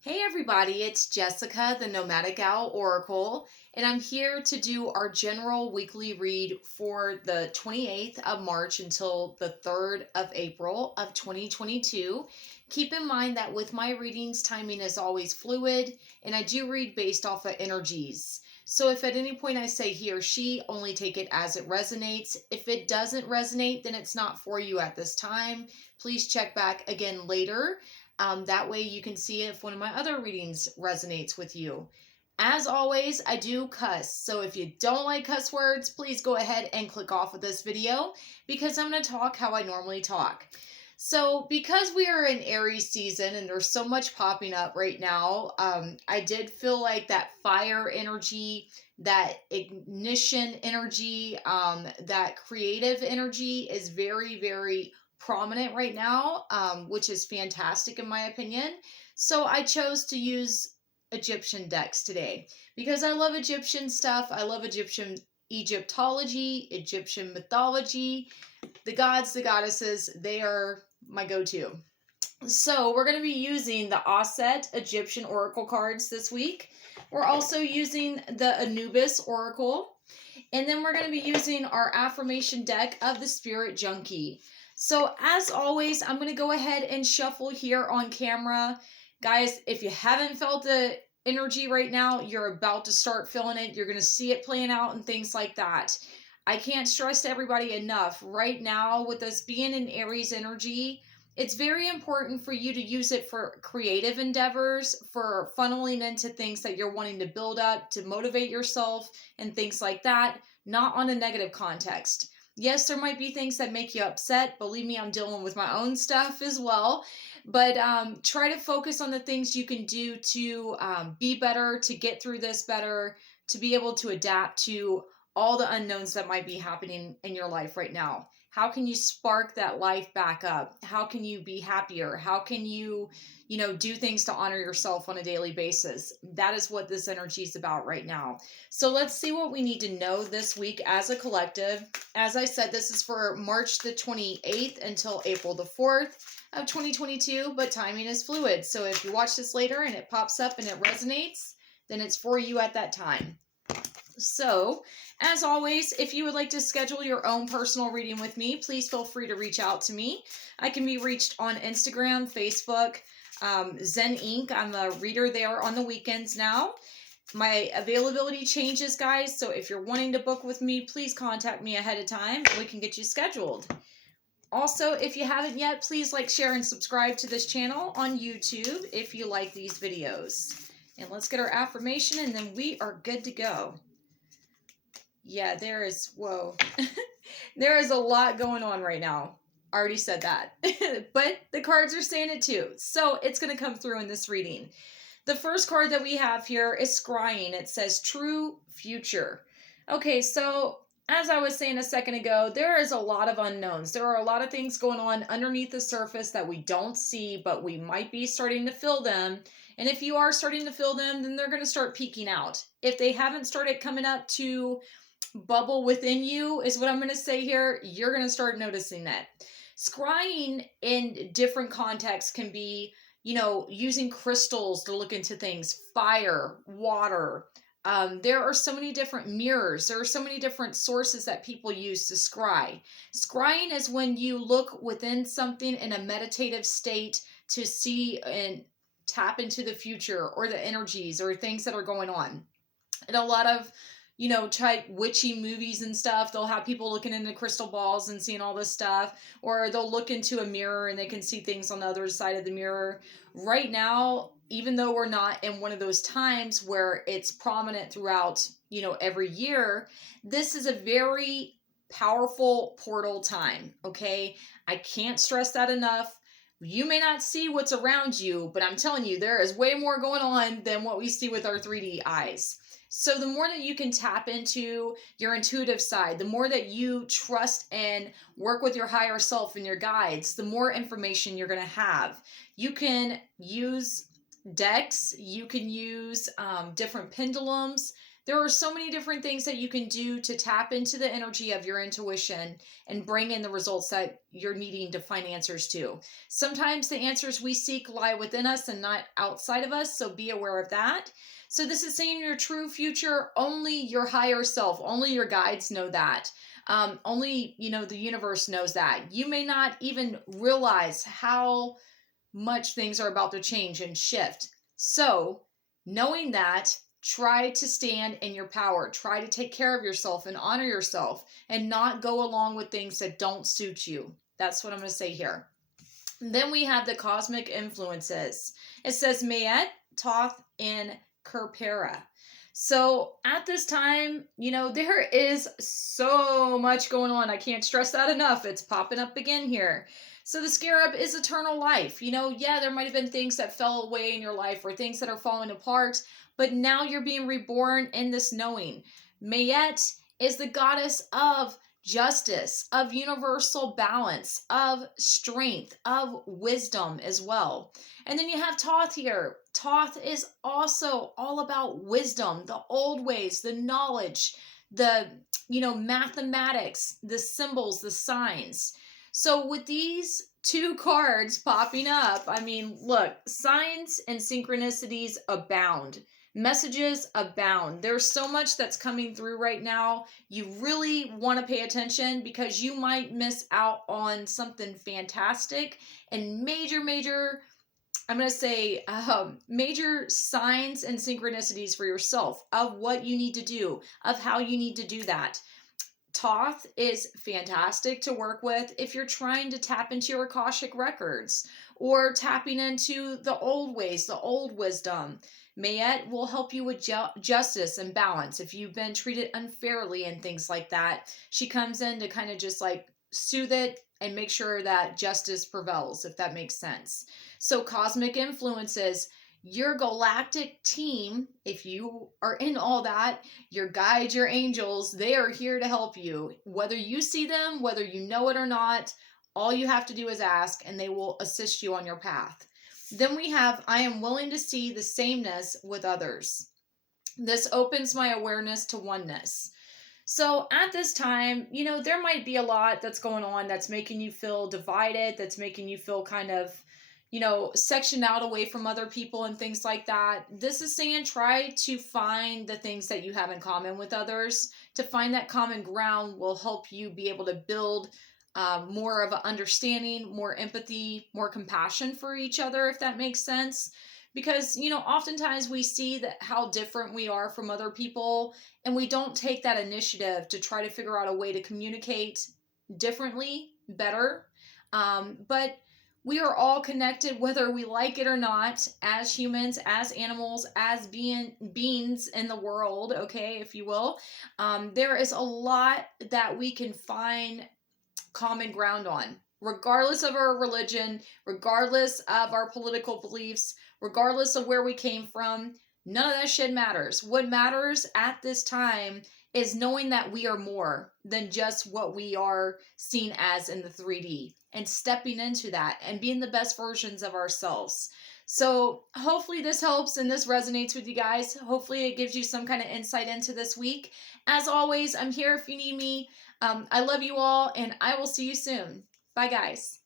Hey everybody, it's Jessica, the Nomadic Owl Oracle, and I'm here to do our general weekly read for the 28th of March until the 3rd of April of 2022. Keep in mind that with my readings, timing is always fluid, and I do read based off of energies. So if at any point I say he or she, only take it as it resonates. If it doesn't resonate, then it's not for you at this time. Please check back again later. That way you can see if one of my other readings resonates with you. As always, I do cuss, so if you don't like cuss words, please go ahead and click off of this video because I'm going to talk how I normally talk. So because we are in Aries season and there's so much popping up right now, I did feel like that fire energy, that ignition energy, that creative energy is very, very prominent right now, which is fantastic in my opinion. So I chose to use Egyptian decks today because I love Egyptian stuff. I love Egyptian Egyptology, Egyptian mythology. The gods, the goddesses, they are my go-to. So we're going to be using the Aset Egyptian Oracle cards this week. We're also using the Anubis Oracle. And then we're going to be using our affirmation deck of the Spirit Junkie. So as always, I'm going to go ahead and shuffle here on camera. Guys, if you haven't felt the energy right now, you're about to start feeling it. You're going to see it playing out and things like that. I can't stress to everybody enough. Right now, with us being in Aries energy, it's very important for you to use it for creative endeavors, for funneling into things that you're wanting to build up, to motivate yourself and things like that, not on a negative context. Yes, there might be things that make you upset. Believe me, I'm dealing with my own stuff as well. But try to focus on the things you can do to be better, to get through this better, to be able to adapt to all the unknowns that might be happening in your life right now. How can you spark that life back up? How can you be happier? How can you, do things to honor yourself on a daily basis? That is what this energy is about right now. So let's see what we need to know this week as a collective. As I said, this is for March the 28th until April the 4th of 2022, but timing is fluid. So if you watch this later and it pops up and it resonates, then it's for you at that time. So, as always, if you would like to schedule your own personal reading with me, please feel free to reach out to me. I can be reached on Instagram, Facebook, Zen Inc. I'm a reader there on the weekends now. My availability changes, guys, so if you're wanting to book with me, please contact me ahead of time and we can get you scheduled. Also, if you haven't yet, please like, share, and subscribe to this channel on YouTube if you like these videos. And let's get our affirmation and then we are good to go. Yeah, whoa. There is a lot going on right now. Already said that. But the cards are saying it too. So it's going to come through in this reading. The first card that we have here is Scrying. It says True Future. Okay, so as I was saying a second ago, there is a lot of unknowns. There are a lot of things going on underneath the surface that we don't see, but we might be starting to feel them. And if you are starting to feel them, then they're going to start peeking out. If they haven't started coming up to bubble within you, is what I'm going to say here, you're going to start noticing that. Scrying in different contexts can be, using crystals to look into things, fire, water. There are so many different mirrors. There are so many different sources that people use to scry. Scrying is when you look within something in a meditative state to see and tap into the future or the energies or things that are going on. And a lot of type witchy movies and stuff, they'll have people looking into crystal balls and seeing all this stuff, or they'll look into a mirror and they can see things on the other side of the mirror. Right now, even though we're not in one of those times where it's prominent throughout, every year, this is a very powerful portal time, okay? I can't stress that enough. You may not see what's around you, but I'm telling you, there is way more going on than what we see with our 3D eyes. So the more that you can tap into your intuitive side, the more that you trust and work with your higher self and your guides, the more information you're going to have. You can use decks, you can use different pendulums. There are so many different things that you can do to tap into the energy of your intuition and bring in the results that you're needing to find answers to. Sometimes the answers we seek lie within us and not outside of us, so be aware of that. So this is saying your true future, only your higher self, only your guides know that. Only, the universe knows that. You may not even realize how much things are about to change and shift. So, knowing that, try to stand in your power. Try to take care of yourself and honor yourself and not go along with things that don't suit you. That's what I'm going to say here. Then we have the cosmic influences. It says Mayet, Toth, and Kerpera. So at this time, there is so much going on. I can't stress that enough. It's popping up again here. So the scarab is eternal life. There might have been things that fell away in your life or things that are falling apart, but now you're being reborn in this knowing. Mayet is the goddess of justice, of universal balance, of strength, of wisdom as well. And then you have Toth here. Toth is also all about wisdom, the old ways, the knowledge, the, mathematics, the symbols, the signs. So with these two cards popping up, look, signs and synchronicities abound. Messages abound. There's so much that's coming through right now. You really want to pay attention because you might miss out on something fantastic and major, major signs and synchronicities for yourself of what you need to do, of how you need to do that. Toth is fantastic to work with if you're trying to tap into your Akashic records or tapping into the old ways, the old wisdom. Mayet will help you with justice and balance if you've been treated unfairly and things like that. She comes in to kind of just soothe it and make sure that justice prevails, if that makes sense. So cosmic influences, your galactic team, if you are in all that, your guides, your angels, they are here to help you. Whether you see them, whether you know it or not, all you have to do is ask and they will assist you on your path. Then we have, I am willing to see the sameness with others. This opens my awareness to oneness. So at this time, there might be a lot that's going on that's making you feel divided, that's making you feel kind of, sectioned out away from other people and things like that. This is saying try to find the things that you have in common with others. To find that common ground will help you be able to build more of an understanding, more empathy, more compassion for each other, if that makes sense. Because, oftentimes we see that how different we are from other people, and we don't take that initiative to try to figure out a way to communicate differently, better. But we are all connected, whether we like it or not, as humans, as animals, as beings in the world, okay, if you will. There is a lot that we can find common ground on, regardless of our religion, regardless of our political beliefs, regardless of where we came from. None of that shit matters. What matters at this time is knowing that we are more than just what we are seen as in the 3D, and stepping into that and being the best versions of ourselves. So hopefully this helps and this resonates with you guys. Hopefully it gives you some kind of insight into this week. As always, I'm here if you need me. I love you all, and I will see you soon. Bye, guys.